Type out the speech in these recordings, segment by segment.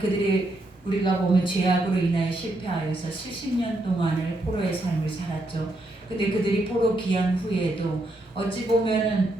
그들이 우리가 보면 죄악으로 인하여 실패하여서 70년 동안을 포로의 삶을 살았죠. 근데 그들이 포로 귀환 후에도 어찌 보면은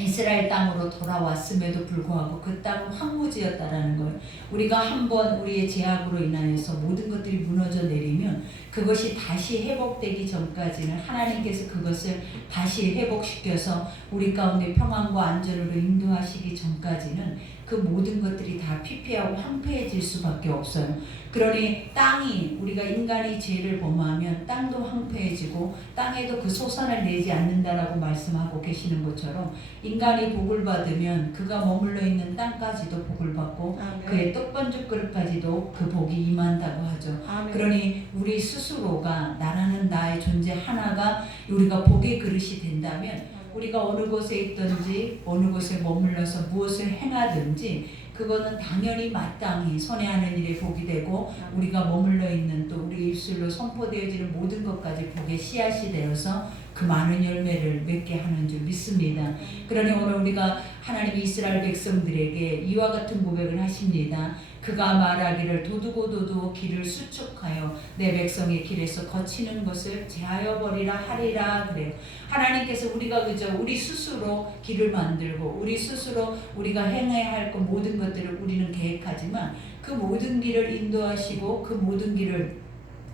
이스라엘 땅으로 돌아왔음에도 불구하고 그 땅은 황무지였다라는 걸, 우리가 한번 우리의 죄악으로 인하여서 모든 것들이 무너져 내리면 그것이 다시 회복되기 전까지는 하나님께서 그것을 다시 회복시켜서 우리 가운데 평안과 안전으로 인도하시기 전까지는 그 모든 것들이 다 피폐하고 황폐해질 수밖에 없어요. 그러니 땅이, 우리가 인간이 죄를 범하면 땅도 황폐해지고 땅에도 그 소산을 내지 않는다라고 말씀하고 계시는 것처럼 인간이 복을 받으면 그가 머물러 있는 땅까지도 복을 받고 아멘. 그의 떡반죽 그릇까지도 그 복이 임한다고 하죠. 아멘. 그러니 우리 스스로가, 나라는 나의 존재 하나가 우리가 복의 그릇이 된다면 우리가 어느 곳에 있든지 어느 곳에 머물러서 무엇을 행하든지 그거는 당연히 마땅히 선행하는 일에 복이 되고 우리가 머물러 있는 또 우리 입술로 선포되어지는 모든 것까지 복의 씨앗이 되어서 그 많은 열매를 맺게 하는 줄 믿습니다. 그러니 오늘 우리가 하나님이 이스라엘 백성들에게 이와 같은 고백을 하십니다. 그가 말하기를 도두고 길을 수축하여 내 백성의 길에서 거치는 것을 제하여 버리라 하리라 그래요. 하나님께서 우리가 그저 우리 스스로 길을 만들고 우리 스스로 우리가 행해야 할 것 모든 것들을 우리는 계획하지만 그 모든 길을 인도하시고 그 모든 길을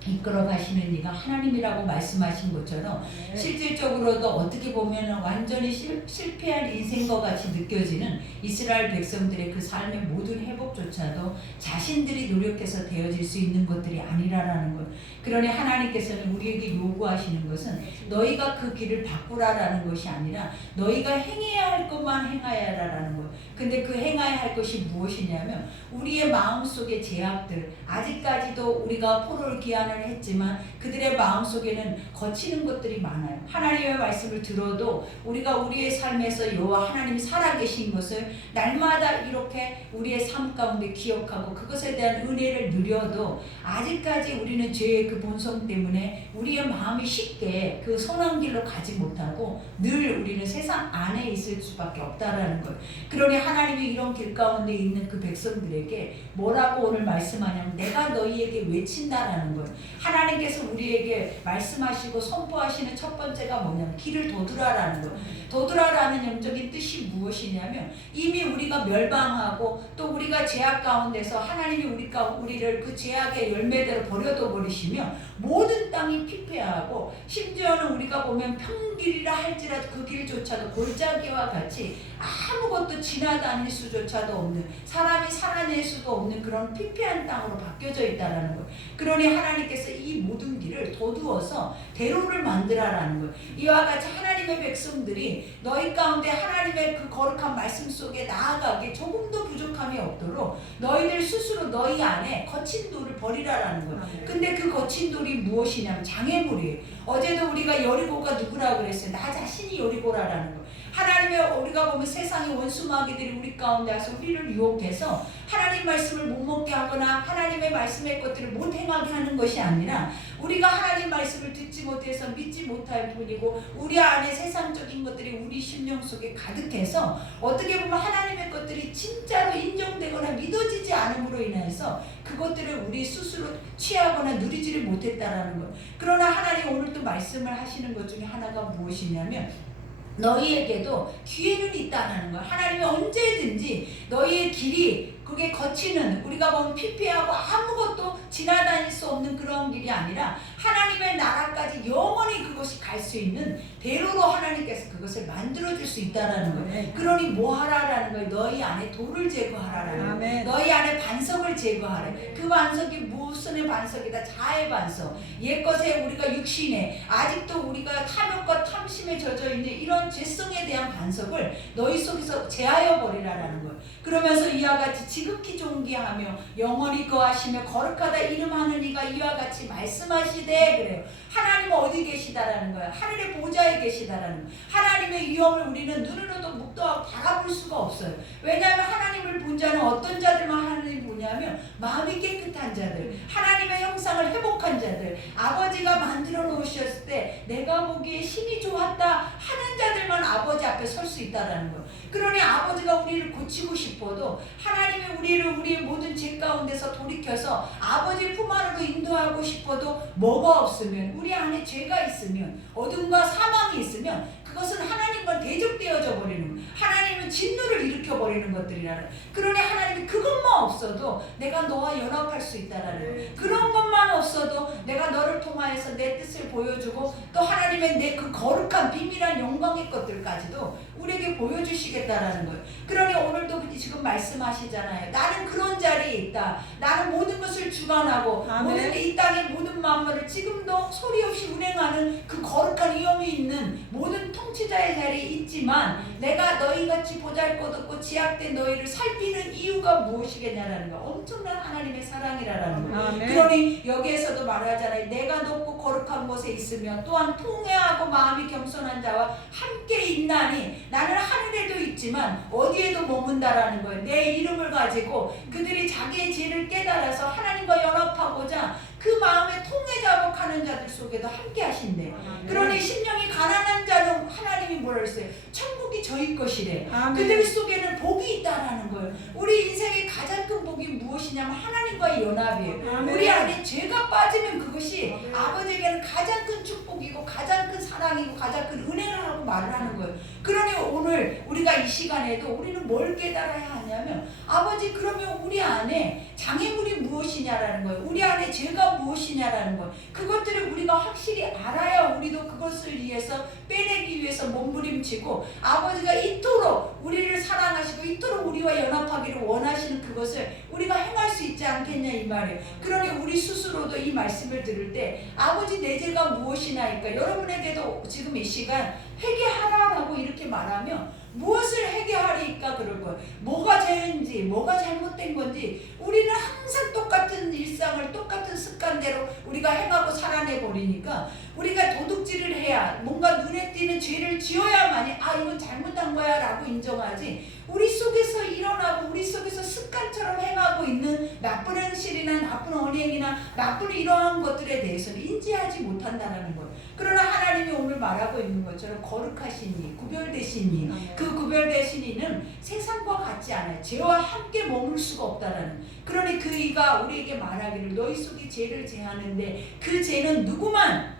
이끌어 가시는 이가 하나님이라고 말씀하신 것처럼 실질적으로도 어떻게 보면 완전히 실패한 인생과 같이 느껴지는 이스라엘 백성들의 그 삶의 모든 회복조차도 자신들이 노력해서 되어질 수 있는 것들이 아니라라는 것. 그러니 하나님께서는 우리에게 요구하시는 것은 너희가 그 길을 바꾸라라는 것이 아니라 너희가 행해야 할 것만 행하여라라는 것. 근데 그 행해야 할 것이 무엇이냐면 우리의 마음속의 죄악들, 아직까지도 우리가 포로를 귀환을 했지만 그들의 마음속에는 거치는 것들이 많아요. 하나님의 말씀을 들어도 우리가 우리의 삶에서 여호와 하나님이 살아계신 것을 날마다 이렇게 우리의 삶 가운데 기억하고 그것에 대한 은혜를 누려도 아직까지 우리는 죄의 그 본성 때문에 우리의 마음이 쉽게 그 선한 길로 가지 못하고 늘 우리는 세상 안에 있을 수밖에 없다라는 것. 그러니 하나님이 이런 길 가운데 있는 그 백성들에게 뭐라고 오늘 말씀하냐면 내가 너희에게 외친다라는 것. 하나님께서 우리에게 말씀하시고 선포하시는 첫 번째가 뭐냐면 길을 도두라라는 것. 도두라라는 영적인 뜻이 무엇이냐면 이미 우리가 멸망하고 또 우리가 죄악 가운데서 하나님이 우리를 그 죄악의 열매대로 버려둬 버리시며 모든 땅이 피폐하고 심지어는 우리가 보면 평길이라 할지라도 그 길조차도 골짜기와 같이 아무것도 지나다닐 수조차도 없는, 사람이 살아낼 수도 없는 그런 피폐한 땅으로 바뀌어져 있다라는 것. 그러니 하나님께서 이 모든 길을 도두어서 대로를 만들라라는 것. 이와 같이 하나님의 백성들이 너희 가운데 하나님의 그 거룩한 말씀 속에 나아가게 조금도 부족함이 없도록 너희들 스스로 너희 안에 거친 돌을 버리라라는 것. 근데 그 거친 돌이 무엇이냐면 장애물이에요. 어제도 우리가 여리고가 누구라고 그랬어요? 나 자신이 여리고라라는 것. 하나님의 우리가 보면 세상의 원수마귀들이 우리 가운데 와서 우리를 유혹해서 하나님 말씀을 못 먹게 하거나 하나님의 말씀의 것들을 못 행하게 하는 것이 아니라 우리가 하나님 말씀을 듣지 못해서 믿지 못할 뿐이고 우리 안에 세상적인 것들이 우리 심령 속에 가득해서 어떻게 보면 하나님의 것들이 진짜로 인정되거나 믿어지지 않음으로 인해서 그것들을 우리 스스로 취하거나 누리지를 못했다라는 것. 그러나 하나님 오늘 또 말씀을 하시는 것 중에 하나가 무엇이냐면 너희에게도 기회는 있다는 거야. 하나님이 언제든지 너희의 길이 그게 거치는, 우리가 보면 피폐하고 아무것도 지나다닐 수 없는 그런 길이 아니라 하나님의 나라까지 영원히 그것이 갈 수 있는 대로로 하나님께서 그것을 만들어줄 수 있다라는 거예요. 그러니 뭐 하라라는 거예요? 너희 안에 돌을 제거하라라는 거예요. 너희 안에 반석을 제거하라. 그 반석이 무슨의 반석이다? 자의 반석. 옛것에 우리가 육신에 아직도 우리가 탐욕과 탐심에 젖어있는 이런 죄성에 대한 반석을 너희 속에서 제하여 버리라라는 거예요. 그러면서 이와 같이 지극히 존귀하며 영원히 거하시며 거룩하다 이름하는 이가 이와 같이 말씀하시되 그래요. 하나님은 어디 계시다라는 거야? 하늘의 보좌에 계시다라는 거야. 하나님의 위엄을 우리는 눈으로도 묵도하고 바라볼 수가 없어요. 왜냐하면 하나님을 본 자는 어떤 자들만 하나님을 보냐면 마음이 깨끗한 자들, 하나님의 형상을 회복한 자들, 아버지가 만들어 놓으셨을 때 내가 보기에 신이 좋았다 하는 자들만 아버지 앞에 설 수 있다라는 거예요. 그러니 아버지가 우리를 고치고 싶어도 하나님의 하나님이 우리를 우리의 모든 죄 가운데서 돌이켜서 아버지 품 안으로 인도하고 싶어도 뭐가 없으면, 우리 안에 죄가 있으면, 어둠과 사망이 있으면 그것은 하나님과 대적되어져 버리는 거예요. 하나님은 진노를 일으켜버리는 것들이라는. 그러니 하나님이 그것만 없어도 내가 너와 연합할 수 있다라는 거예요. 그런 것만 없어도 내가 너를 통하여서 내 뜻을 보여주고 또 하나님의 내 그 거룩한 비밀한 영광의 것들까지도 우리에게 보여주시겠다라는 거예요. 그러니 오늘도 지금 말씀하시잖아요. 나는 그런 자리에 있다. 나는 모든 것을 주관하고 모든 이 땅의 모든 만물을 지금도 소리 없이 운행하는 그 거룩한 위엄이 있는 모든 통치자의 자리에 있지만 내가 너희같이 보잘것없고 지약된 너희를 살피는 이유가 무엇이겠냐라는 거. 엄청난 하나님의 사랑이라는 거예요. 그러니 여기에서도 말하잖아요. 내가 높고 거룩한 곳에 있으며 또한 통회하고 마음이 겸손한 자와 함께 있나니 나는 하늘에도 있지만 어디에도 머문다라는 거예요. 내 이름을 가지고 그들이 자기의 죄를 깨달아서 하나님과 연합하고자 그 마음에 통해 작업하는 자들 속에도 함께 하신대. 그러니 심령이 가난한 자는 하나님이 뭐라 했어요? 천국이 저희 것이래. 그들 속에는 복이 있다라는 거예요. 우리 인생의 가장 큰 복이 무엇이냐면 하나님과의 연합이에요. 우리 안에 죄가 빠지면 그것이 아버지에게는 가장 큰 축복이고 가장 큰 사랑이고 가장 큰 은혜를 하고 말을 하는 거예요. 그러니 오늘 우리가 이 시간에도 우리는 뭘 깨달아야 하냐면 아버지 그러면 우리 안에 장애물이 무엇이냐라는 거예요. 우리 안에 죄가 무엇이냐라는 거예요. 그것들을 우리가 확실히 알아야 우리도 그것을 위해서 빼내기 위해서 몸부림치고 아버지가 이토록 우리를 사랑하시고 이토록 우리와 연합하기를 원하시는 그것을 우리가 행할 수 있지 않겠냐 이 말이에요. 그러니 우리 스스로도 이 말씀을 들을 때 아버지 내 죄가 무엇이나이까 여러분에게도 지금 이 시간 회개하라라고 이렇게 말하면 무엇을 회개하리까 그럴 거예요. 뭐가 죄인지 뭐가 잘못된 건지 우리는 항상 똑같은 일상을 똑같은 습관대로 우리가 행하고 살아내 버리니까 우리가 도둑질을 해야 뭔가 눈에 띄는 죄를 지어야만이 아 이건 잘못한 거야 라고 인정하지 우리 속에서 일어나고 우리 속에서 습관처럼 행하고 있는 나쁜 행실이나 나쁜 언행이나 나쁜 이러한 것들에 대해서는 인지하지 못한다는 거예요. 그러나 하나님이 오늘 말하고 있는 것처럼 거룩하신 이, 구별되신 이, 그 구별되신 이는 세상과 같지 않아요. 죄와 함께 머물 수가 없다라는. 그러니 그 이가 우리에게 말하기를 너희 속에 죄를 제하는데 그 죄는 누구만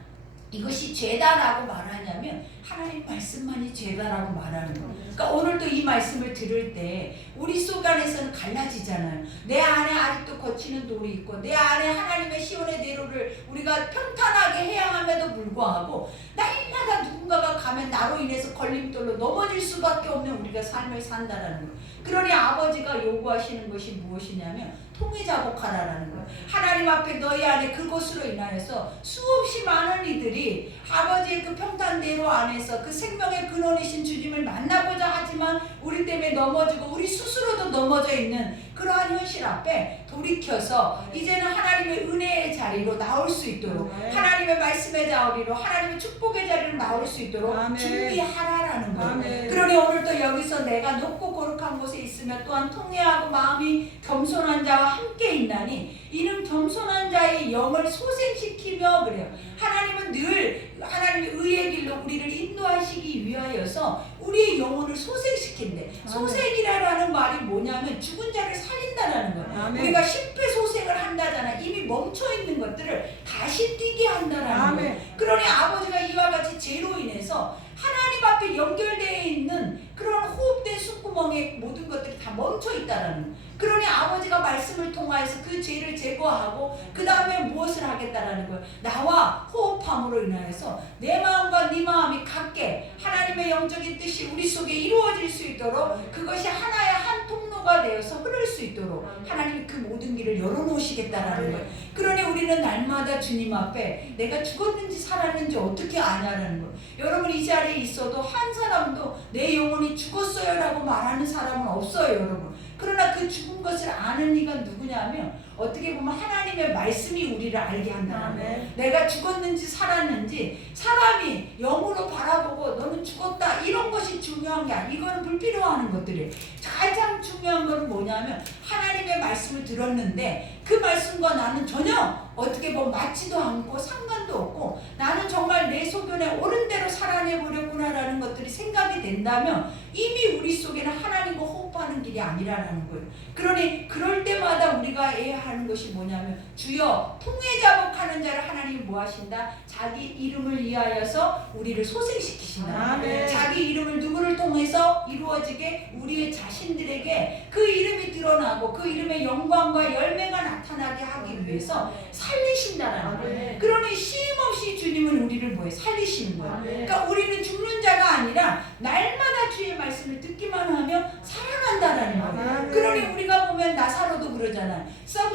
이것이 죄다라고 말하냐면 하나님 말씀만이 죄다라고 말하는 거예요. 그러니까 오늘도 이 말씀을 들을 때 우리 속 안에서는 갈라지잖아요. 내 안에 아직도 거치는 돌이 있고 내 안에 하나님의 시온의 대로를 우리가 평탄하게 해야 함에도 불구하고 날마다 누군가가 가면 나로 인해서 걸림돌로 넘어질 수밖에 없는 우리가 삶을 산다라는 거예요. 그러니 아버지가 요구하시는 것이 무엇이냐면 통회자복하라는 거예요. 하나님 앞에 너희 안에 그것으로 인하여서 수없이 많은 이들이 아버지의 그 평탄대로 안에서 그 생명의 근원이신 주님을 만나고자 하지만 우리 때문에 넘어지고 우리 스스로도 넘어져 있는 그러한 현실 앞에 돌이켜서 이제는 하나님의 은혜의 자리로 나올 수 있도록 하나님의 말씀의 자리로 하나님의 축복의 자리로 나올 수 있도록 준비하라라는 거예요. 그러니 오늘도 여기서 내가 높고 거룩한 곳에 있으며 또한 통회하고 마음이 겸손한 자와 함께 있나니 이는 겸손한 자의 영을 소생시키며 그래요. 하나님은 늘 하나님의 의의 길로 우리를 인도하시기 위하여서 우리의 영혼을 소생시킨대. 소생이라는 말이 뭐냐면 죽은 자를 살린다라는 거예요. 우리가 심폐소생을 한다잖아. 이미 멈춰있는 것들을 다시 뛰게 한다라는 거예요. 그러니 아버지가 이와 같이 죄로 인해서 하나님 앞에 연결되어 있는 그런 호흡된 숨구멍에 모든 것들이 다 멈춰있다라는 거예요. 그러니 아버지가 말씀을 통하여서 그 죄를 제거하고 그 다음에 무엇을 하겠다라는 거예요. 나와 호흡함으로 인하여서 내 마음과 네 마음이 같게 하나님의 영적인 뜻이 우리 속에 이루어질 수 있도록 그것이 하나의 한 통로가 되어서 흐를 수 있도록 하나님이 그 모든 길을 열어놓으시겠다라는 거예요. 그러니 우리는 날마다 주님 앞에 내가 죽었는지 살았는지 어떻게 아냐라는 거예요. 여러분 이 자리에 있어도 한 사람도 내 영혼이 죽었어요 라고 말하는 사람은 없어요 여러분. 그러나 그 죽은 것을 아는 이가 누구냐면 어떻게 보면 하나님의 말씀이 우리를 알게 한다는 거예요. 내가 죽었는지 살았는지 사람이 영으로 바라보고 너는 죽었다 이런 것이 중요한 게 아니에요. 이거는 불필요한 것들이에요. 가장 중요한 것은 뭐냐면 하나님의 말씀을 들었는데 그 말씀과 나는 전혀 어떻게 보면 맞지도 않고 상관도 없고 나는 정말 내 소견에 옳은 대로 살아내보려구나라는 것들이 생각이 된다면 이미 우리 속에는 하나님과 호흡하는 길이 아니라는 거예요. 그러니 그럴 때마다 우리가 해야 하는 것이 뭐냐면 주여 통회자복하는 자를 하나님이 뭐 하신다? 자기 이름을 위하여서 우리를 소생시키신다. 자기 이름을 누구를 통해서 이루어지게 우리의 자신들에게 그 이름이 드러나고 그 이름의 영광과 열매가 나타나게 하기 위해서 살리신다라는 거예요. 그러니 쉼없이 주님은 우리를 뭐해? 살리시는 거예요. 그러니까 우리는 죽는 자가 아니라 날마다 주의 말씀을 듣기만 하며 살아간다라는 거예요. 그러니 우리가 보면 나사로도 그러잖아요.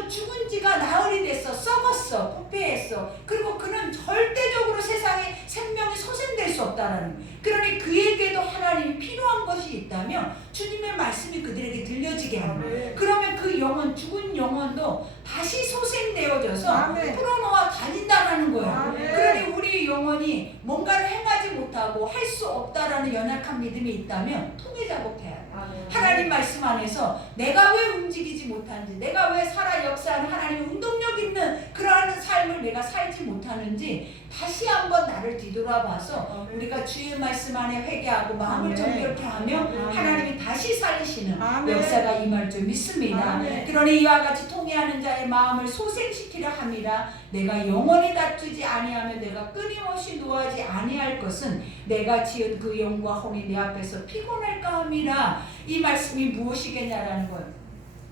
죽은 지가 나흘이 됐어. 썩었어. 부패했어. 그리고 그는 절대적으로 세상에 생명이 소생될 수 없다라는 거예요. 그러니 그에게도 하나님이 필요한 것이 있다면 주님의 말씀이 그들에게 들려지게 하는 거예요. 그러면 그 영혼, 죽은 영혼도 다시 소생되어져서 풀어놓아 다닌다라는 거예요. 그러니 우리 영혼이 뭔가를 행하지 못하고 할 수 없다라는 연약한 믿음이 있다면 통회자복해야 돼요. 하나님 말씀 안에서 내가 왜 움직이지 못하는지, 내가 왜 살아 역사하는 하나님의 운동력 있는 그러한 삶을 내가 살지 못하는지 다시 한번 나를 뒤돌아봐서 우리가 주의 말씀 안에 회개하고 마음을 정결케 하며 하나님이 다시 살리시는 역사가 임할 줄 믿습니다. 그러니 이와 같이 통회하는 자의 마음을 소생시키려 함이라. 내가 영원히 다투지 아니하며 내가 끊임없이 노하지 아니할 것은 내가 지은 그 영과 혼이 내 앞에서 피곤할까 함이라. 이 말씀이 무엇이겠냐라는 거예요.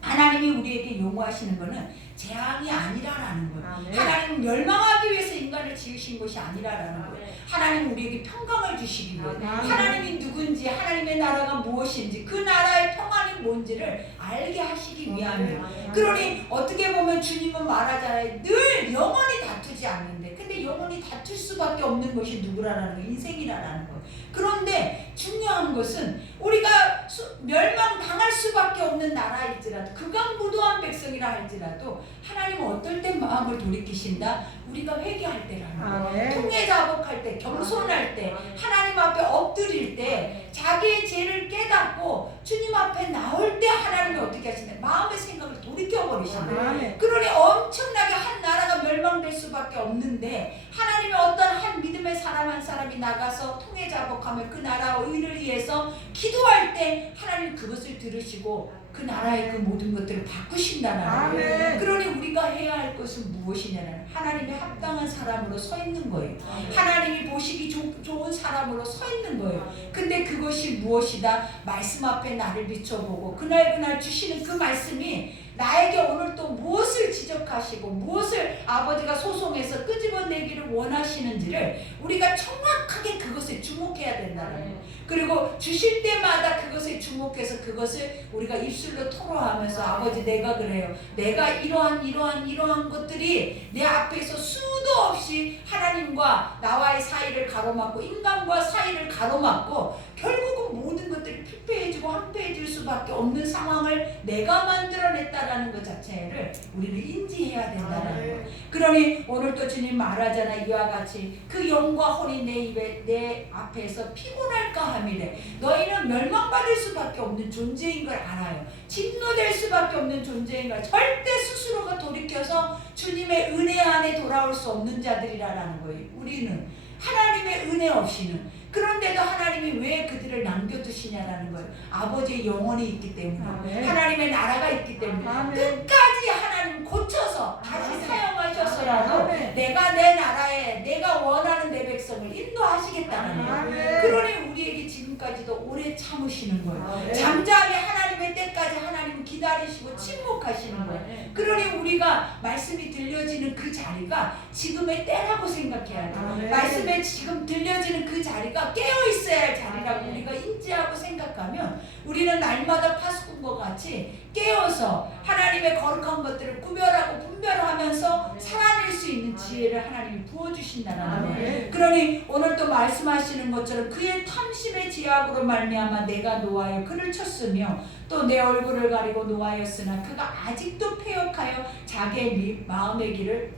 하나님이 우리에게 요구하시는 것은 재앙이 아니라라는 거예요. 하나님은 멸망하기 위해서 인간을 지으신 것이 아니라라는 거예요. 하나님 우리에게 평강을 주시기 위해 하나님이 누군지, 하나님의 나라가 무엇인지, 그 나라의 평안이 뭔지를 알게 하시기 위함이에요. 그러니 어떻게 보면 주님은 말하잖아요. 늘 영원히 다투지 않는데, 근데 영원히 다툴 수밖에 없는 것이 누구라는 거예요? 인생이라는 거예요. 그런데 중요한 것은 우리가 멸망당할 수밖에 없는 나라일지라도, 극악무도한 백성이라 할지라도 하나님은 어떨 때 마음을 돌이키신다? 우리가 회개할 때라는 거예요. 통회자복할 때, 겸손할 때, 하나님 앞에 엎드릴 때, 자기의 죄를 깨닫고 주님 앞에 나올 때 하나님이 어떻게 하시냐? 마음의 생각을 돌이켜버리신다. 그러니 엄청나게 한 나라가 멸망될 수밖에 없는데 하나님의 어떤 한 믿음의 사람 한 사람이 나가서 통회자복하며 그 나라 의를 위해서 기도할 때 하나님 그것을 들으시고 그 나라의 그 모든 것들을 바꾸신다는 거예요. 그러니 우리가 해야 할 것은 무엇이냐는 하나님의 합당한 사람으로 서 있는 거예요. 하나님이 보시기 좋은 사람으로 서 있는 거예요. 근데 그것이 무엇이다? 말씀 앞에 나를 비춰보고 그날 주시는 그 말씀이 나에게 오늘 또 무엇을 지적하시고 무엇을 아버지가 소송해서 끄집어내기를 원하시는지를 우리가 정확하게 그것에 주목해야 된다는 거예요. 그리고 주실 때마다 그것에 주목해서 그것을 우리가 입술로 토로하면서 아버지 내가 그래요. 내가 이러한 것들이 내 앞에서 수도 없이 하나님과 나와의 사이를 가로막고 인간과 사이를 가로막고 결국은 모든 것들이 피폐해지고 한패해질 수밖에 없는 상황을 내가 만들어냈다라는 것 자체를 우리는 인지해야 된다는 거예요. 그러니 오늘도 주님 말하잖아. 이와 같이 그 영과 혼이 내 앞에서 피곤할까 함이래. 너희는 멸망받을 수밖에 없는 존재인 걸 알아요. 진노될 수밖에 없는 존재인 걸 절대 스스로가 돌이켜서 주님의 은혜 안에 돌아올 수 없는 자들이라는 거예요. 우리는 하나님의 은혜 없이는. 그런데도 하나님이 왜 그들을 남겨두시냐라는 거예요. 아버지의 영혼이 있기 때문에, 하나님의 나라가 있기 때문에 끝까지 하나님 고쳐서 다시 사용하셔서라도 내가 내 나라에 내가 원하는 내 백성을 인도하시겠다는 거예요. 그러니 우리에게 지금까지도 오래 참으시는 거예요. 잠잠히 하나님의 때까지 하나님은 기다리시고 침묵하시는 거예요. 그러니 우리가 말씀이 들려지는 그 자리가 지금의 때라고 생각해야 돼요. 말씀에 지금 들려지는 그 자리가 깨어있어야 할 자리라고 우리가 인지하고 생각하면 우리는 날마다 파수꾼과 같이 깨어서 하나님의 거룩한 것들을 구별하고 분별하면서 살아낼 수 있는 지혜를 하나님이 부어주신다는 거예요. 그러니 오늘 또 말씀하시는 것처럼 그의 탐심의 지약으로 말미암아 내가 노하여 그를 쳤으며 또 내 얼굴을 가리고 노하였으나 그가 아직도 패역하여 자기의 마음의 길을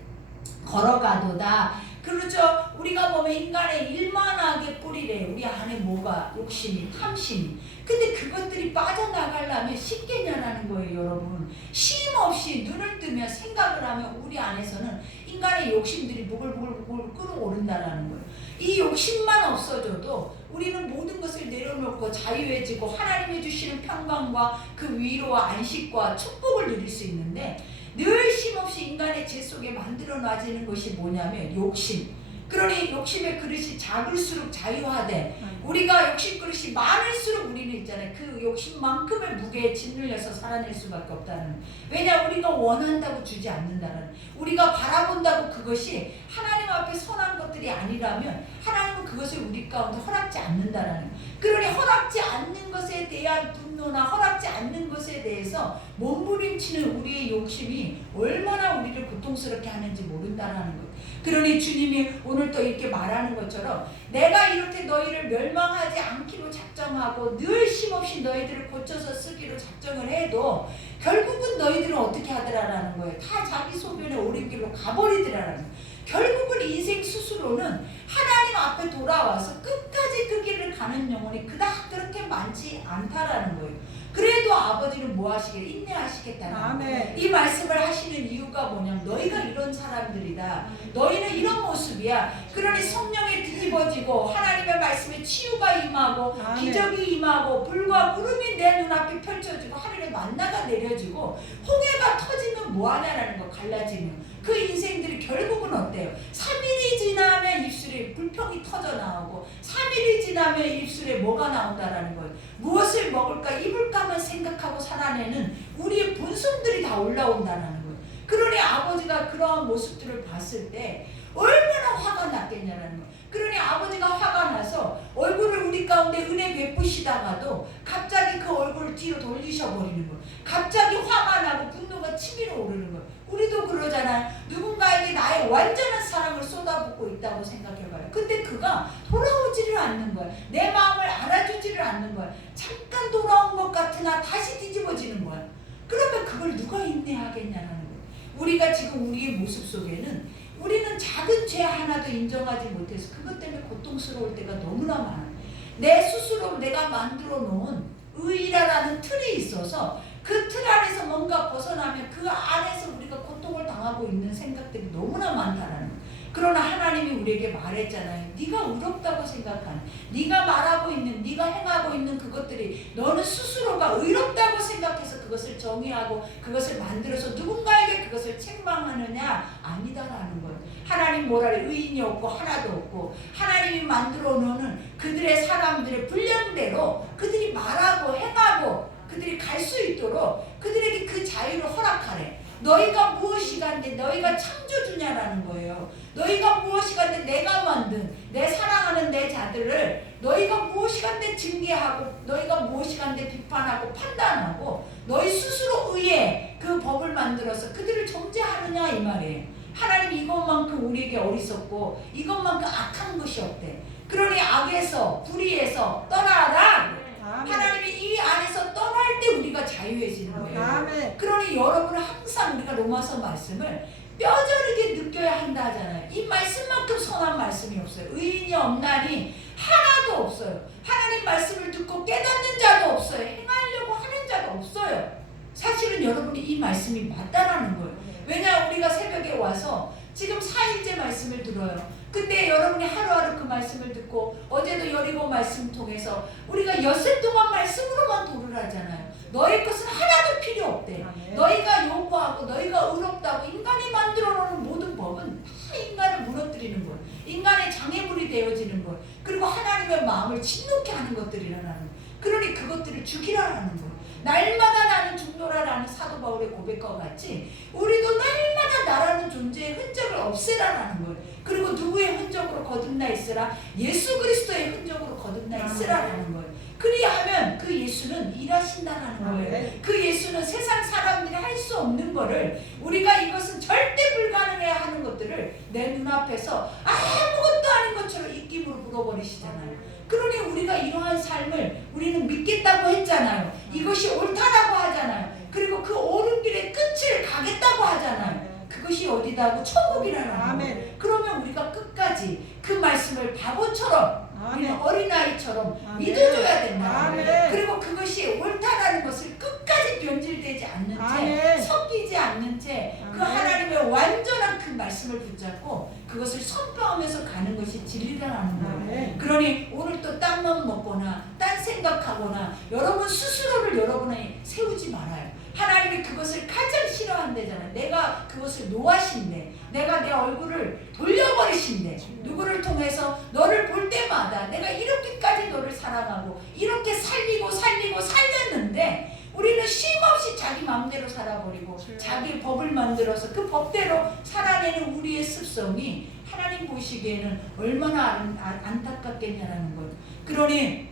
걸어가도다. 그렇죠. 우리가 보면 인간의 일만하게 뿌리래. 우리 안에 뭐가 욕심이, 탐심이. 근데 그것들이 빠져나가려면 쉽겠냐라는 거예요, 여러분. 쉼 없이 눈을 뜨면 생각을 하면 우리 안에서는 인간의 욕심들이 부글부글 끓어오른다라는 거예요. 이 욕심만 없어져도 우리는 모든 것을 내려놓고 자유해지고 하나님이 주시는 평강과 그 위로와 안식과 축복을 누릴 수 있는데, 늘 쉼없이 인간의 죄 속에 만들어 놔지는 것이 뭐냐면 욕심. 그러니 욕심의 그릇이 작을수록 자유하되 우리가 욕심 그릇이 많을수록 우리는 있잖아요. 그 욕심만큼의 무게에 짓눌려서 살아낼 수밖에 없다는. 왜냐, 우리가 원한다고 주지 않는다는. 우리가 바라본다고 그것이 하나님 앞에 선한 것들이 아니라면 하나님은 그것을 우리 가운데 허락지 않는다라는. 그러니 허락지 않는 것에 대한 분노나 허락지 않는 것에 대해서 몸부림치는 우리의 욕심이 얼마나 우리를 고통스럽게 하는지 모른다라는 것. 그러니 주님이 오늘 또 이렇게 말하는 것처럼 내가 이렇게 너희를 멸망하지 않기로 작정하고 늘 쉼없이 너희들을 고쳐서 쓰기로 작정을 해도 결국은 너희들은 어떻게 하더라라는 거예요. 다 자기 소변에 오른 길로 가버리더라라는 거예요. 결국은 인생 스스로는 하나님 앞에 돌아와서 끝까지 그 길을 가는 영혼이 그닥 그렇게 많지 않다라는 거예요. 그래도 아버지는 뭐 하시게? 인내하시겠다는 거예요. 이 말씀을 하시는 이유가 뭐냐면 너희가 이런 사람들이다. 너희는 이런 모습이야. 그러니 성령이 뒤집어지고 하나님의 말씀에 치유가 임하고 기적이 임하고 불과 구름이 내 눈앞에 펼쳐지고 하늘에 만나가 내려지고 홍해가 터지면 뭐하냐라는 거. 갈라지면 그 인생들이 결국은 어때요? 3일이 지나면 입술에 불평이 터져 나오고 3일이 지나면 입술에 뭐가 나온다라는 거예요. 무엇을 먹을까 입을까만 생각하고 살아내는 우리의 본성들이 다 올라온다는 거예요. 그러니 아버지가 그러한 모습들을 봤을 때 얼마나 화가 났겠냐라는 거예요. 그러니 아버지가 화가 나서 얼굴을 우리 가운데 은혜 베푸시다가도 갑자기 그 얼굴을 뒤로 돌리셔버리는 거예요. 갑자기 화가 나고 분노가 치밀어 오르는 거예요. 우리도 그러잖아요. 누군가에게 나의 완전한 사랑을 쏟아붓고 있다고 생각해봐요. 근데 그가 돌아오지를 않는 거야. 내 마음을 알아주지를 않는 거야. 잠깐 돌아온 것 같으나 다시 뒤집어지는 거야. 그러면 그걸 누가 인내하겠냐는 거야. 우리가 지금 우리의 모습 속에는 우리는 작은 죄 하나도 인정하지 못해서 그것 때문에 고통스러울 때가 너무나 많아요. 내 스스로 내가 만들어 놓은 의라라는 틀이 있어서 그 틀 안에서 뭔가 벗어나면 그 안에서 우리가 고통을 당하고 있는 생각들이 너무나 많다라는 거예요. 그러나 하나님이 우리에게 말했잖아요. 네가 의롭다고 생각하는, 네가 말하고 있는, 네가 행하고 있는 그것들이 너는 스스로가 의롭다고 생각해서 그것을 정의하고 그것을 만들어서 누군가에게 그것을 책망하느냐? 아니다라는 거예요. 하나님 뭐라래? 의인이 없고 하나도 없고 하나님이 만들어 놓는 그들의 사람들의 분량대로 그들이 말하고 행하고 그들이 갈 수 있도록 그들에게 그 자유를 허락하래. 너희가 무엇이 간데 너희가 창조주냐라는 거예요. 너희가 무엇이 간데 내가 만든 내 사랑하는 내 자들을 너희가 무엇이 간데 징계하고 너희가 무엇이 간데 비판하고 판단하고 너희 스스로 의에 그 법을 만들어서 그들을 정죄하느냐 이 말이에요. 하나님 이것만큼 우리에게 어리석고 이것만큼 악한 것이 없대. 그러니 악에서 불의에서 떠나라. 하나님이 이 안에서 떠날 때 우리가 자유해지는 거예요. 그러니 여러분은 항상 우리가 로마서 말씀을 뼈저리게 느껴야 한다 하잖아요. 이 말씀만큼 선한 말씀이 없어요. 의인이 없나니 하나도 없어요. 하나님 말씀을 듣고 깨닫는 자도 없어요. 행하려고 하는 자도 없어요. 사실은 여러분이 이 말씀이 맞다라는 거예요. 왜냐 우리가 새벽에 와서 지금 4일째 말씀을 들어요. 근데 여러분이 하루하루 그 말씀을 듣고 어제도 여리고 말씀 통해서 우리가 엿새 동안 말씀으로만 도를 하잖아요. 너희 것은 하나도 필요 없대. 너희가 요구하고 너희가 의롭다고 인간이 만들어 놓은 모든 법은 다 인간을 무너뜨리는 거예요. 인간의 장애물이 되어지는 거예요. 그리고 하나님의 마음을 짓놓게 하는 것들이라는 거예요. 그러니 그것들을 죽이라는 거예요. 날마다 나는 죽노라라는 사도 바울의 고백과 같이 우리도 날마다 나라는 존재의 흔적을 없애라라는 거예요. 그리고 누구의 흔적으로 거듭나 있으라? 예수 그리스도의 흔적으로 거듭나 있으라라는 거예요. 그리하면 그 예수는 일하신다라는 거예요. 그 예수는 세상 사람들이 할 수 없는 거를 우리가 이것은 절대 불가능해야 하는 것들을 내 눈앞에서 아무것도 아닌 것처럼 입김으로 불어버리시잖아요. 그러니 우리가 이러한 삶을 우리는 믿겠다고 했잖아요. 이것이 옳다라고 하잖아요. 그리고 그 옳은 길의 끝을 가겠다고 하잖아요. 그것이 어디다고 천국이라는 거예요. 아멘. 그러면 우리가 끝까지 그 말씀을 바보처럼 우리는 아멘. 어린아이처럼 아멘. 믿어줘야 된다. 아멘. 그리고 그것이 옳다라는 것을 끝까지 변질되지 않는 채 아멘. 섞이지 않는 채 그 아멘. 하나님의 완전한 그 말씀을 붙잡고 그것을 선포하면서 가는 것이 진리라는 거예요. 아멘. 그러니 오늘 또 딴맘 먹거나 딴 생각하거나 여러분 스스로를 여러분이 세우지 말아요. 하나님이 그것을 가장 싫어한대잖아요. 내가 그것을 노하신대. 내가 내 얼굴을 돌려버리신대. 누구를 통해서 너를 볼 때마다 내가 이렇게까지 너를 사랑하고 이렇게 살리고 살렸는데 우리는 쉼없이 자기 마음대로 살아버리고 자기 법을 만들어서 그 법대로 살아내는 우리의 습성이 하나님 보시기에는 얼마나 안타깝겠냐라는 거예요. 그러니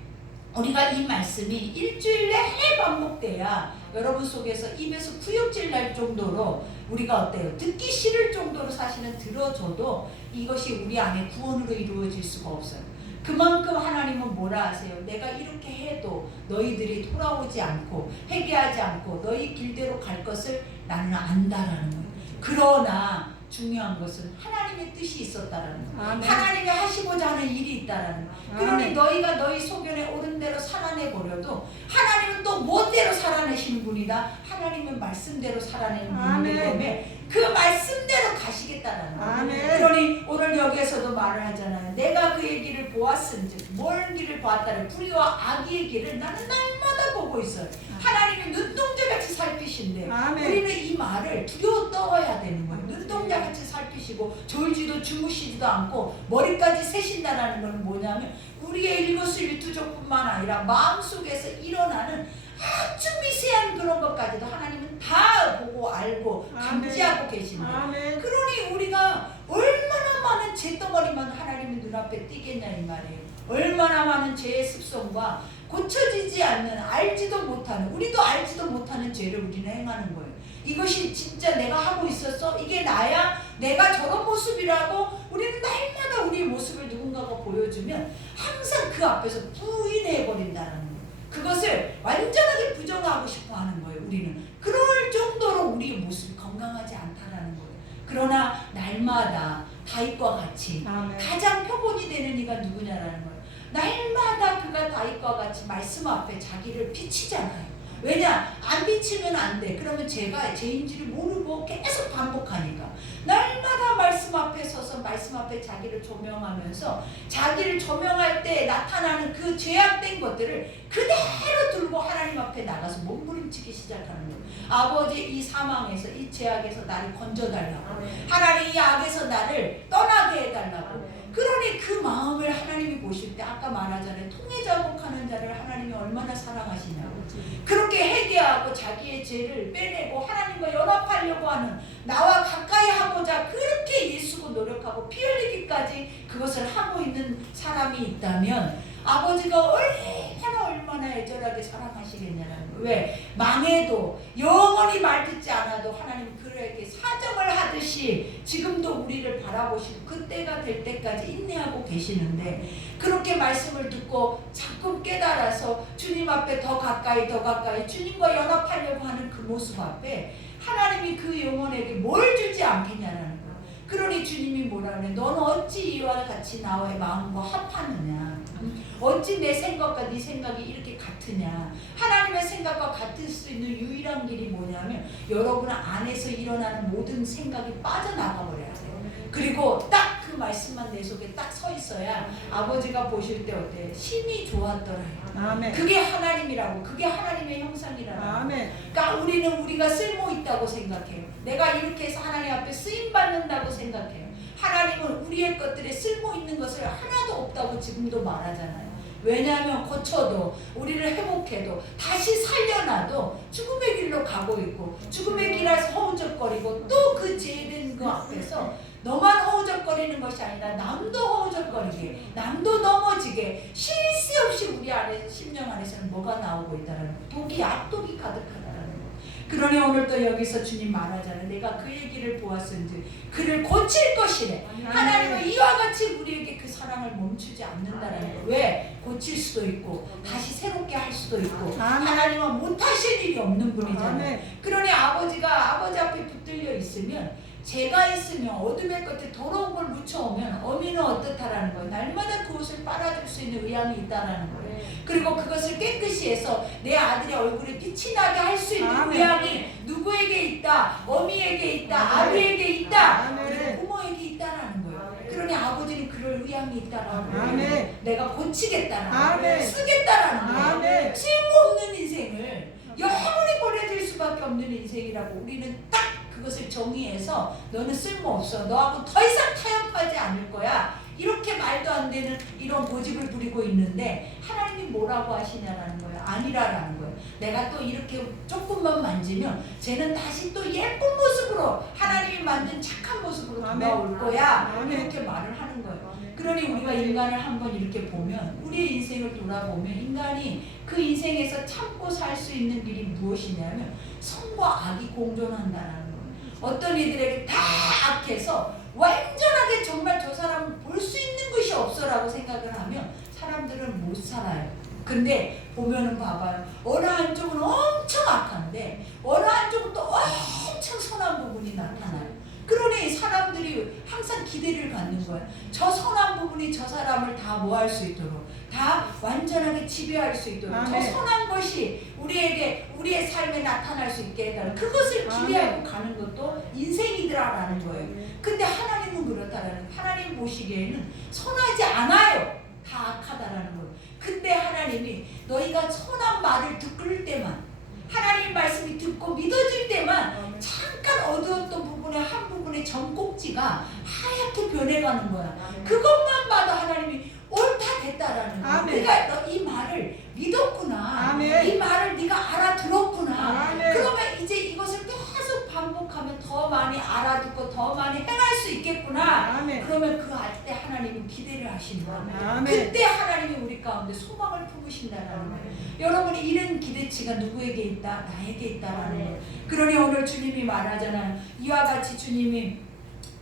우리가 이 말씀이 일주일에 해 반복돼야 여러분 속에서 입에서 구역질 날 정도로 우리가 어때요? 듣기 싫을 정도로 사실은 들어줘도 이것이 우리 안에 구원으로 이루어질 수가 없어요. 그만큼 하나님은 뭐라 하세요? 내가 이렇게 해도 너희들이 돌아오지 않고 회개하지 않고 너희 길대로 갈 것을 나는 안다라는 거예요. 그러나 중요한 것은 하나님의 뜻이 있었다라는 거예요. 아멘. 하나님이 하시고자 하는 일이 있다라는 거예요. 그러니 아멘. 너희가 너희 소견에 옳은 대로 살아내 버려도 하나님은 또 멋대로 살아내시는 분이다. 하나님은 말씀대로 살아내는 분이기 아멘. 때문에 그 말씀대로 가시겠다라는 거예요. 아멘. 그러니 오늘 여기에서도 말을 하잖아요. 내가 그의 길을 보았은즉 뭘 길을 보았다는 불의와 악의 길을 나는 날마다 보고 있어요. 하나님이 눈동자같이 살피신데 아멘. 우리는 이 말을 두려워 떨어야 되는 거예요. 눈동자같이 살피시고 졸지도 주무시지도 않고 머리까지 세신다는 건 뭐냐면 우리의 일거수일투족뿐만 아니라 마음속에서 일어나는 아주 미세한 그런 것까지도 하나님은 다 보고 알고 감지하고 계시는 거예요. 아멘. 그러니 우리가 얼마나 많은 죄덩어리만 하나님의 눈앞에 띄겠냐 이 말이에요. 얼마나 많은 죄의 습성과 고쳐지지 않는 알지도 못하는 우리도 알지도 못하는 죄를 우리는 행하는 거예요. 이것이 진짜 내가 하고 있었어? 이게 나야? 내가 저런 모습이라고 우리는 날마다 우리의 모습을 누군가가 보여주면 항상 그 앞에서 부인해버린다는 거예요. 그것을 완전하게 부정하고 싶어 하는 거예요. 우리는 그럴 정도로 우리의 모습이 건강하지 않다라는 거예요. 그러나 날마다 다윗과 같이 아멘. 가장 표본이 되는 이가 누구냐라는 거예요. 날마다 그가 다윗과 같이 말씀 앞에 자기를 비치잖아요. 왜냐? 안 비치면 안 돼. 그러면 제가 죄인지를 모르고 계속 반복하니까 날마다 말씀 앞에 서서 말씀 앞에 자기를 조명하면서 자기를 조명할 때 나타나는 그 죄악된 것들을 그대로 들고 하나님 앞에 나가서 몸부림치기 시작하는 거예요. 아버지 이 사망에서 이 죄악에서 나를 건져달라고, 하나님 이 악에서 나를 떠나게 해달라고. 그러니 그 마음을 하나님이 보실 때 아까 말하잖아요. 통해자복하는 자를 하나님이 얼마나 사랑하시냐고. 그렇게 회개하고 자기의 죄를 빼내고 하나님과 연합하려고 하는 나와 가까이 하고자 그렇게 예수고 노력하고 피 흘리기까지 그것을 하고 있는 사람이 있다면 아버지가 얼마나 애절하게 사랑하시겠냐는 거예요. 왜? 망해도 영원히 말 듣지 않아도 하나님 그에게 사정을 하듯이 지금도 우리를 바라보시고 그때가 될 때까지 인내하고 계시는데 그렇게 말씀을 듣고 자꾸 깨달아서 주님 앞에 더 가까이 주님과 연합하려고 하는 그 모습 앞에 하나님이 그 영혼에게 뭘 주지 않겠냐는 거예요. 그러니 주님이 뭐라 그래? 너는 어찌 이와 같이 나의 마음과 합하느냐? 어찌 내 생각과 네 생각이 이렇게 같으냐? 하나님의 생각과 같을 수 있는 유일한 길이 뭐냐면 여러분 안에서 일어나는 모든 생각이 빠져나가 버려야 돼요. 그리고 딱 그 말씀만 내 속에 딱 서 있어야 아버지가 보실 때 어때? 심히 좋았더라. 아멘. 그게 하나님이라고. 그게 하나님의 형상이라고. 아멘. 그러니까 우리는 우리가 쓸모 있다고 생각해요. 내가 이렇게 해서 하나님 앞에 쓰임 받는다고 생각해요. 하나님은 우리의 것들에 쓸모 있는 것을 하나도 없다고 지금도 말하잖아요. 왜냐하면 고쳐도 우리를 회복해도 다시 살려놔도 죽음의 길로 가고 있고 죽음의 길에서 허우적거리고 또 그 죄된 그 앞에서 너만 허우적거리는 것이 아니라 남도 허우적거리게 남도 넘어지게 쉴 새 없이 우리 안에 심령 안에서는 뭐가 나오고 있다는 거. 독이 악독이 가득하다는 거. 그러니 오늘 또 여기서 주님 말하잖아요. 내가 그의 길을 보았은지 그를 고칠 것이래. 하나님은 이와 같이 우리에게 그 사랑을 멈추지 않는다는 거. 왜? 고칠 수도 있고 다시 새롭게 할 수도 있고 아멘. 하나님은 못하실 일이 없는 분이잖아요. 아멘. 그러니 아버지가 아버지 앞에 붙들려 있으면 죄가 있으면 어둠의 끝에 더러운 걸 묻혀오면 어미는 어떻다라는 거예요. 날마다 그 옷을 빨아줄 수 있는 의향이 있다라는 거예요. 그리고 그것을 깨끗이 해서 내 아들의 얼굴에 빛이 나게 할 수 있는 아멘. 의향이 누구에게 있다? 어미에게 있다. 아멘. 아비에게 있다. 아멘. 그리고 부모에게 있다라는 거예요. 그러니 아버지는 그럴 의향이 있다라는 거예요. 아멘. 내가 고치겠다라는 아멘. 거예요. 쓰겠다라는 거예요. 아멘. 쓸모없는 인생을 영원히 버려질 수밖에 없는 인생이라고 우리는 딱 그것을 정의해서 너는 쓸모없어. 너하고 더 이상 타협하지 않을 거야. 이렇게 말도 안 되는 이런 고집을 부리고 있는데 하나님이 뭐라고 하시냐라는 거예요. 아니라라는 거예요. 내가 또 이렇게 조금만 만지면 쟤는 다시 또 예쁜 모습으로 하나님이 만든 착한 모습으로 돌아올 거야. 아멘. 이렇게 말을 하는 거예요. 그러니 우리가 인간을 한번 이렇게 보면 우리의 인생을 돌아보면 인간이 그 인생에서 참고 살 수 있는 길이 무엇이냐면 선과 악이 공존한다는 거예요. 어떤 이들에게 다 악해서 완전하게 정말 저 사람은 볼 수 있는 것이 없어라고 생각을 하면 사람들은 못 살아요. 근데 보면은 봐봐요. 어느 한쪽은 엄청 악한데 어느 한쪽은 또 엄청 선한 부분이 나타나요. 그러니 사람들이 항상 기대를 갖는 거예요. 저 선한 부분이 저 사람을 다 뭐 할 수 있도록 다 완전하게 지배할 수 있도록 아멘. 저 선한 것이 우리에게 우리의 삶에 나타날 수 있게 해달라. 그것을 기대하고 가는 것도 인생이더라라는 거예요. 근데 하나님은 그렇다라는 거예요. 하나님 보시기에는 선하지 않아요. 다 악하다라는 거예요. 근데 하나님이 너희가 선한 말을 듣을 때만 하나님 말씀이 듣고 믿어질 때만 잠깐 어두웠던 부분의 한 부분의 점꼭지가 하얗게 변해가는 거야. 그것만 봐도 하나님이 옳다 됐다라는 거야. 아멘. 네가 너 이 말을 믿었구나. 아멘. 이 말을 네가 알아들었구나. 아멘. 그러면 이제 이것을 계속 반복하면 더 많이 알아듣고 더 많이 행할 수 있겠구나. 아멘. 그러면 그 할 때 하나님은 기대를 하시는 거야. 아멘. 그때 하나님이 우리 가운데 소망을 품으신다라는 거예요. 여러분이 이런 기대치가 누구에게 있다? 나에게 있다라는 거예요. 그러니 오늘 주님이 말하잖아요. 이와 같이 주님이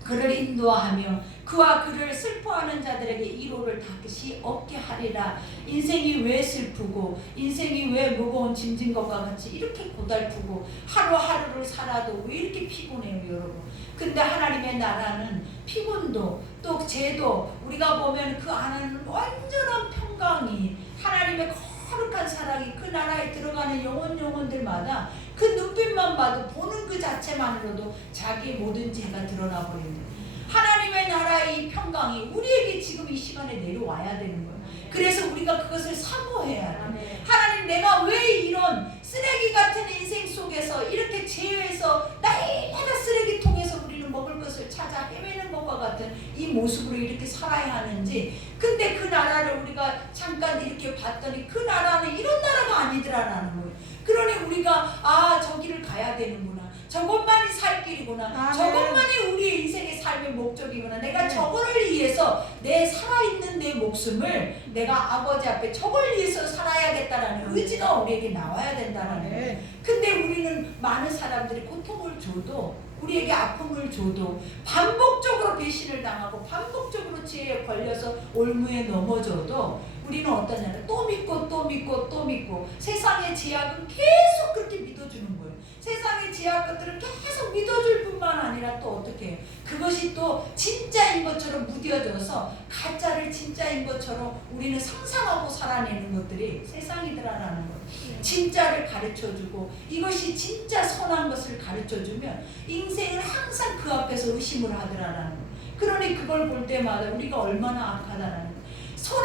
그를 인도하며 그와 그를 슬퍼하는 자들에게 이로를 다시 얻게 하리라. 인생이 왜 슬프고 인생이 왜 무거운 짐진 것과 같이 이렇게 고달프고 하루하루를 살아도 왜 이렇게 피곤해요 여러분. 근데 하나님의 나라는 피곤도 또 죄도 우리가 보면 그 안에는 완전한 평강이 하나님의 거룩한 사랑이 그 나라에 들어가는 영혼들마다 그 눈빛만 봐도 보는 그 자체만으로도 자기의 모든 죄가 드러나 버립니다. 하나님의 나라의 평강이 우리에게 지금 이 시간에 내려와야 되는 거예요. 그래서 우리가 그것을 사모해야 돼. 하나님 내가 왜 이런 쓰레기 같은 인생 속에서 이렇게 죄에서 날마다 쓰레기통에서 우리는 먹을 것을 찾아 헤매는 것과 같은 이 모습으로 이렇게 살아야 하는지. 근데 그 나라를 우리가 잠깐 이렇게 봤더니 그 나라는 이런 나라가 아니더라라는 거예요. 그러니 우리가 저기를 가야 되는구나. 저것만이 살 길이구나. 아멘. 저것만이 우리의 인생의 삶의 목적이구나. 내가 저거를 위해서 내 살아있는 내 목숨을 내가 아버지 앞에 저걸 위해서 살아야겠다라는 의지가 우리에게 나와야 된다는 거예요. 근데 우리는 많은 사람들이 고통을 줘도 우리에게 아픔을 줘도 반복적으로 배신을 당하고 반복적으로 죄에 걸려서 올무에 넘어져도 우리는 어떠냐면 또 믿고 또 믿고 또 믿고 세상의 제약은 계속 그렇게 믿어주는 거예요. 세상의 제약 것들을 계속 믿어줄 뿐만 아니라 또 어떻게 해요? 그것이 또 진짜인 것처럼 무뎌져서 가짜를 진짜인 것처럼 우리는 상상하고 살아내는 것들이 세상이더라라는 거예요. 진짜를 가르쳐주고 이것이 진짜 선한 것을 가르쳐주면 인생은 항상 그 앞에서 의심을 하더라라는 거예요. 그러니 그걸 볼 때마다 우리가 얼마나 악하다라는 거예요.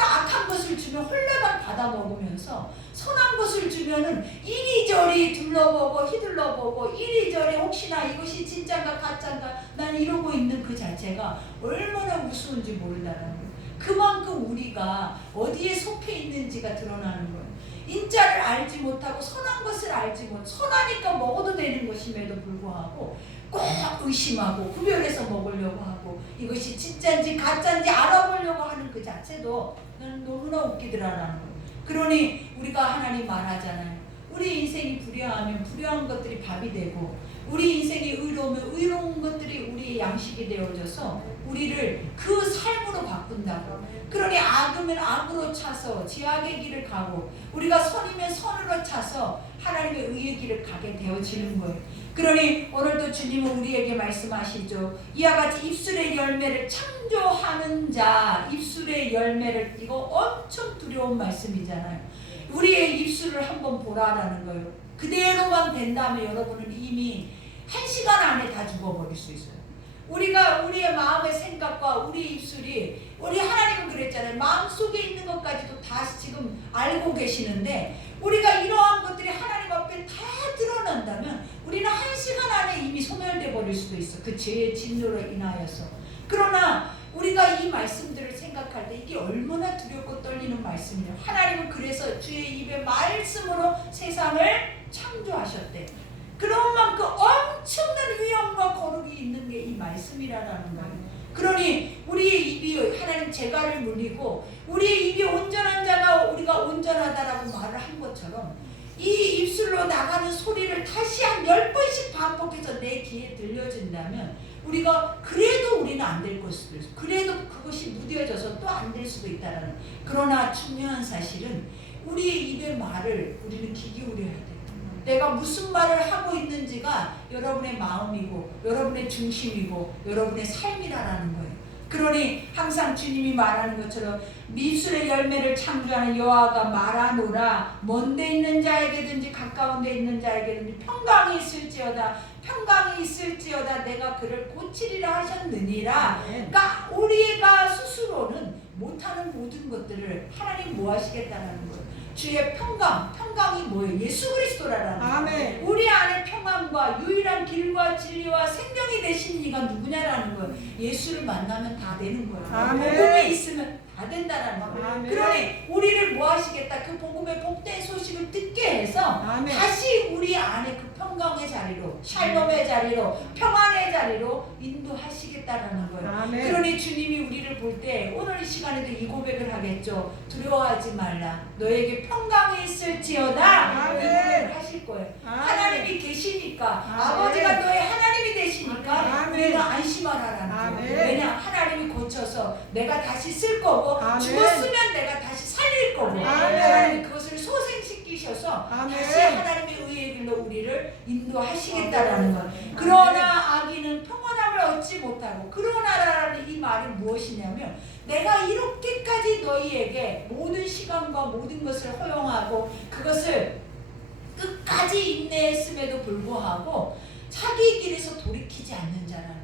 악한 것을 주면 홀라당 받아 먹으면서 선한 것을 주면은 이리저리 둘러보고 휘둘러보고 이리저리 혹시나 이것이 진짠가 가짠가 난 이러고 있는 그 자체가 얼마나 우스운지 모른다는 거예요. 그만큼 우리가 어디에 속해 있는지가 드러나는 거예요. 인자를 알지 못하고 선한 것을 알지 못, 선하니까 먹어도 되는 것임에도 불구하고 꼭 의심하고 구별해서 먹으려고 하고 이것이 진짜인지 가짜인지 알아보려고 하는 그 자체도 나는 너무나 웃기더라라는 거예요. 그러니 우리가 하나님 말하잖아요. 우리 인생이 불의하면 불의한 것들이 밥이 되고 우리 인생이 의로우면 의로운 것들이 우리 양식이 되어져서 우리를 그 삶으로 바꾼다고. 그러니 악이면 악으로 차서 죄악의 길을 가고 우리가 선이면 선으로 차서 하나님의 의의 길을 가게 되어지는 거예요. 그러니 오늘도 주님은 우리에게 말씀하시죠. 이와 같이 입술의 열매를 창조하는 자, 입술의 열매를, 이거 엄청 두려운 말씀이잖아요. 우리의 입술을 한번 보라라는 거예요. 그대로만 된다면 여러분은 이미 1시간 안에 다 죽어버릴 수 있어요. 우리가 우리의 마음의 생각과 우리 입술이, 우리 하나님은 그랬잖아요. 마음속에 있는 것까지도 다 지금 알고 계시는데 우리가 이러한 것들이 하나님 앞에 다 드러난다면 우리는 1시간 안에 이미 소멸돼 버릴 수도 있어. 그 죄의 진노로 인하여서. 그러나 우리가 이 말씀들을 생각할 때 이게 얼마나 두렵고 떨리는 말씀이에요. 하나님은 그래서 주의 입의 말씀으로 세상을 창조하셨대. 그런 만큼 엄청난 위엄과 거룩이 있는 게 이 말씀이라는 거예요. 그러니 우리의 입이 하나님 죄가를 물리고 우리의 입이 온전한 자가 우리가 온전하다라고 말을 한 것처럼 이 입술로 나가는 소리를 다시 한 10번씩 반복해서 내 귀에 들려진다면 우리가 그래도 우리는 안 될 것도 있어. 그래도 그것이 무뎌져서 또 안 될 수도 있다라는. 그러나 중요한 사실은 우리의 입의 말을 우리는 귀 기울여야 돼. 내가 무슨 말을 하고 있는지가 여러분의 마음이고 여러분의 중심이고 여러분의 삶이라는 거예요. 그러니 항상 주님이 말하는 것처럼 입술의 열매를 창조하는 여호와가 말하노라. 먼데 있는 자에게든지 가까운 데 있는 자에게든지 평강이 있을지어다 내가 그를 고치리라 하셨느니라. 그러니까 우리가 스스로는 못하는 모든 것들을 하나님 뭐 하시겠다는 거예요. 주의 평강이 뭐예요? 예수 그리스도라는 거예요. 우리 안에 평안과 유일한 길과 진리와 생명이 되신 이가 누구냐라는 거예요. 예수를 만나면 다 되는 거예요. 복음이 있으면 다 된다라는 거예요. 그러니 우리를 뭐 하시겠다? 그 복음의 복된 소식을 듣게 해서 다시 우리 안에 그 평강의 자리로, 샬롬의 자리로, 평안의 자리로 인도하시겠다라는 거예요. 그러니 주님이 우리를 볼 때 오늘 이 시간에도 이 고백을 하겠죠. 두려워하지 말라. 너에게 평강이 있을지어다. 이 고백을 하실 거예요. 하나님이 계시니까, 아버지가 너의 하나님이 되시니까 우리는 안심하라라는 거예요. 왜냐? 하나님이 고쳐서 내가 다시 쓸 거고 죽었으면 내가 다시 살릴 거고 하나님이 그것을 소생시키셔서 다시 하나님의 의의 길로 우리를 인도하시겠다라는 거예요. 그러나 악인은 평안함을 얻지 못하고, 그러나라는 이 말이 무엇이냐면 내가 이렇게까지 너희에게 모든 시간과 모든 것을 허용하고 그것을 끝까지 인내했음에도 불구하고 자기의 길에서 돌이키지 않는 자라는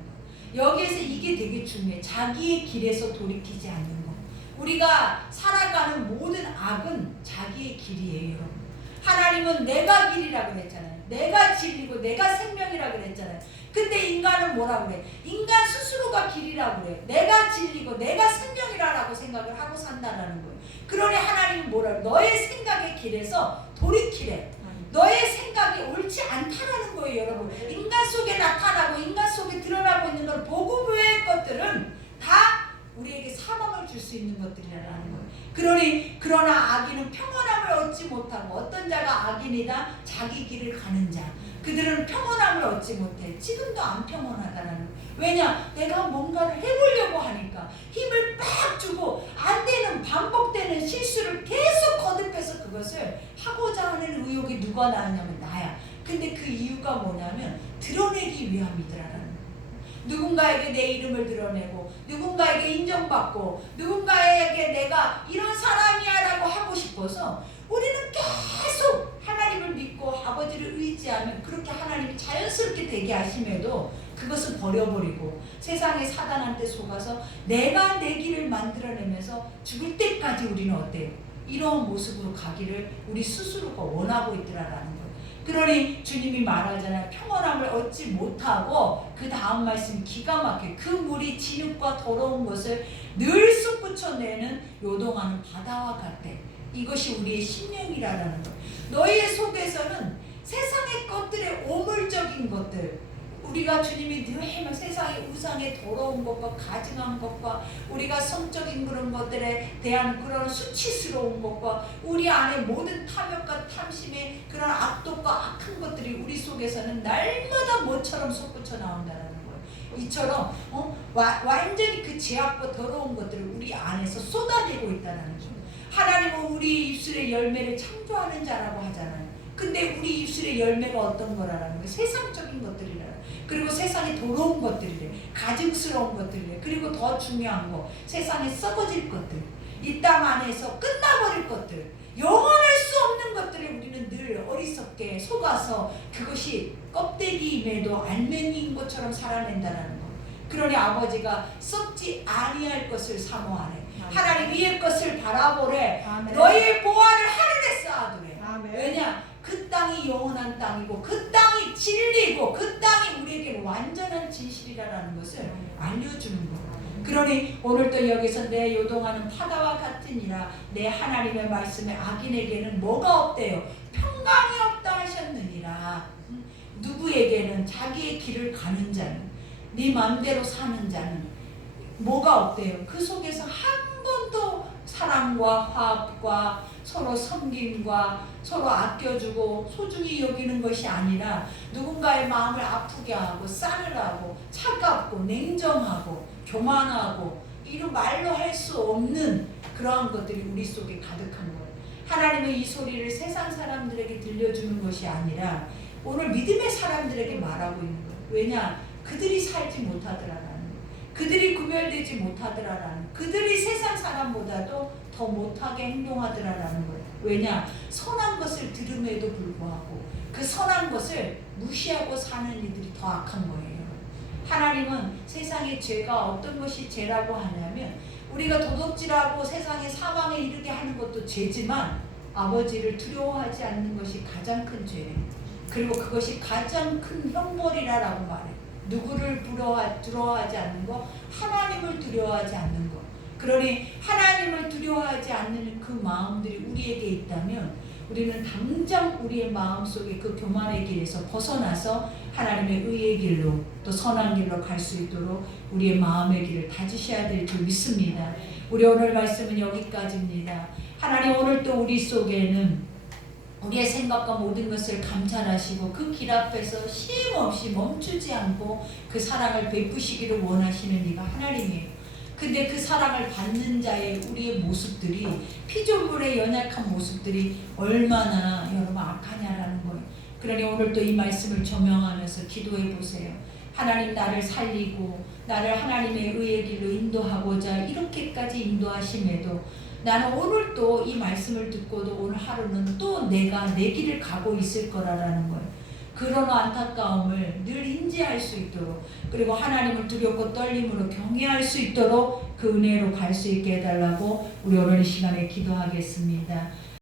거예요. 여기에서 이게 되게 중요해. 자기의 길에서 돌이키지 않는 거. 우리가 살아가는 모든 악은 자기의 길이에요, 여러분. 하나님은 내가 길이라 그랬잖아요. 내가 진리고 내가 생명이라 그랬잖아요. 근데 인간은 뭐라 그래? 인간 스스로가 길이라 그래. 내가 진리고 내가 생명이라고 생각을 하고 산다라는 거예요. 그러니 하나님은 뭐라 그래? 너의 생각의 길에서 돌이키래. 너의 생각이 옳지 않다라는 거예요, 여러분. 인간 속에 나타나고 인간 속에 드러나고 있는 건 복음 외의 것들은 다 우리에게 사망을 줄 수 있는 것들이라는 거예요. 그러나 악인은 평안함을 얻지 못하고, 어떤 자가 악인이다? 자기 길을 가는 자. 그들은 평안함을 얻지 못해. 지금도 안 평안하다라는 거예요. 왜냐? 내가 뭔가를 해보려고 하니까 힘을 빡 주고 안 되는, 반복되는 실수를 계속 거듭해서 그것을 하고자 하는 의욕이 누가 나왔냐면 나야. 근데 그 이유가 뭐냐면 드러내기 위함이더라라는 거예요. 누군가에게 내 이름을 드러내고, 누군가에게 인정받고, 누군가에게 내가 이런 사람이야 라고 하고 싶어서 우리는 계속 하나님을 믿고 아버지를 의지하면 그렇게 하나님이 자연스럽게 되게 하심에도 그것을 버려버리고 세상의 사단한테 속아서 내가 내 길을 만들어내면서 죽을 때까지 우리는 어때요? 이런 모습으로 가기를 우리 스스로가 원하고 있더라라는 거예요. 그러니 주님이 말하잖아요. 평안함을 얻지 못하고, 그 다음 말씀 기가 막혀. 그 물이 진흙과 더러운 것을 늘 솟구쳐내는 요동하는 바다와 같대. 이것이 우리의 심령이라는 것. 너희의 속에서는 세상의 것들의 오물적인 것들, 우리가 주님이 늘 세상의 우상의 더러운 것과 가증한 것과 우리가 성적인 그런 것들에 대한 그런 수치스러운 것과 우리 안에 모든 탐욕과 탐심의 그런 악독과 악한 것들이 우리 속에서는 날마다 모처럼 솟구쳐 나온다는 거예요. 이처럼 완전히 그 죄악과 더러운 것들을 우리 안에서 쏟아내고 있다는 거죠. 하나님은 우리 입술의 열매를 창조하는 자라고 하잖아요. 근데 우리 입술의 열매가 어떤 거라는 거예요? 세상적인 것들이라. 그리고 세상에 더러운 것들이래. 가증스러운 것들이래. 그리고 더 중요한 거, 세상에 썩어질 것들, 이 땅 안에서 끝나버릴 것들, 영원할 수 없는 것들을 우리는 늘 어리석게 속아서 그것이 껍데기임에도 알맹이인 것처럼 살아낸다는 거. 그러니 아버지가 썩지 아니할 것을 사모하네. 하나님 위의 것을 바라보래. 아멘. 너희의 보화를 하늘에 쌓아두래. 아멘. 왜냐? 그 땅이 영원한 땅이고 그 땅이 진리고 그 땅이 우리에게 완전한 진실이라는 것을 알려주는 거예요. 그러니 오늘도 여기서 내 요동하는 파다와 같으니라. 내 하나님의 말씀에 악인에게는 뭐가 없대요? 평강이 없다 하셨느니라. 누구에게는? 자기의 길을 가는 자는, 네 마음대로 사는 자는 뭐가 없대요? 그 속에서 한 번도 사랑과 화합과 서로 섬김과 서로 아껴주고 소중히 여기는 것이 아니라 누군가의 마음을 아프게 하고 싸늘하고 차갑고 냉정하고 교만하고 이런 말로 할 수 없는 그러한 것들이 우리 속에 가득한 거예요. 하나님은 이 소리를 세상 사람들에게 들려주는 것이 아니라 오늘 믿음의 사람들에게 말하고 있는 거예요. 왜냐? 그들이 살지 못하더라라는 거예요. 그들이 구별되지 못하더라라는, 그들이 세상 사람보다도 더 못하게 행동하더라라는 거예요. 왜냐? 선한 것을 들음에도 불구하고 그 선한 것을 무시하고 사는 이들이 더 악한 거예요. 하나님은 세상의 죄가 어떤 것이 죄라고 하냐면, 우리가 도둑질하고 세상의 사망에 이르게 하는 것도 죄지만 아버지를 두려워하지 않는 것이 가장 큰 죄예요. 그리고 그것이 가장 큰 형벌이라고 말해요. 누구를 두려워하지 않는 거? 하나님을 두려워하지 않는 거. 그러니 하나님을 두려워하지 않는 그 마음들이 우리에게 있다면 우리는 당장 우리의 마음속에 그 교만의 길에서 벗어나서 하나님의 의의 길로 또 선한 길로 갈 수 있도록 우리의 마음의 길을 다지셔야 될 줄 믿습니다. 우리 오늘 말씀은 여기까지입니다. 하나님, 오늘 또 우리 속에는 우리의 생각과 모든 것을 감찰하시고 그 길 앞에서 쉼없이 멈추지 않고 그 사랑을 베푸시기를 원하시는 이가 하나님이에요. 근데 그 사랑을 받는 자의 우리의 모습들이, 피조물의 연약한 모습들이 얼마나 여러분 악하냐라는 거예요. 그러니 오늘 또 이 말씀을 조명하면서 기도해 보세요. 하나님, 나를 살리고 나를 하나님의 의의 길로 인도하고자 이렇게까지 인도하심에도 나는 오늘 또 이 말씀을 듣고도 오늘 하루는 또 내가 내 길을 가고 있을 거라는 거예요. 그런 안타까움을 늘 인지할 수 있도록, 그리고 하나님을 두렵고 떨림으로 경외할 수 있도록 그 은혜로 갈 수 있게 해달라고 우리 오늘 이 시간에 기도하겠습니다.